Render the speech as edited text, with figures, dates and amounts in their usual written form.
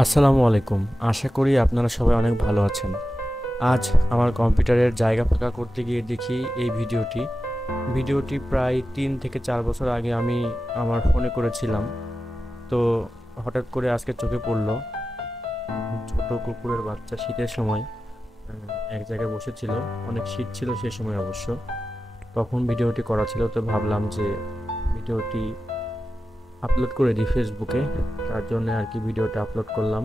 আসসালামু আলাইকুম। আশা করি আপনারা সবাই অনেক ভালো আছেন। আজ আমার কম্পিউটারের জায়গা ফাঁকা করতে গিয়ে দেখি এই ভিডিওটি প্রায় 3 থেকে 4 বছর আগে আমি আমার ফোনে করেছিলাম। তো হঠাৎ করে আজকে চোখে পড়লো ছোট কুকুরের বাচ্চা শীতের সময় এক জায়গায় বসেছিল। অনেক শীত ছিল সে সময় অবশ্য। তখন ভিডিওটি করা ছিল, তো ভাবলাম যে ভিডিওটি আপলোড করে দিই ফেসবুকে। তার জন্য আর কি ভিডিওটা আপলোড করলাম।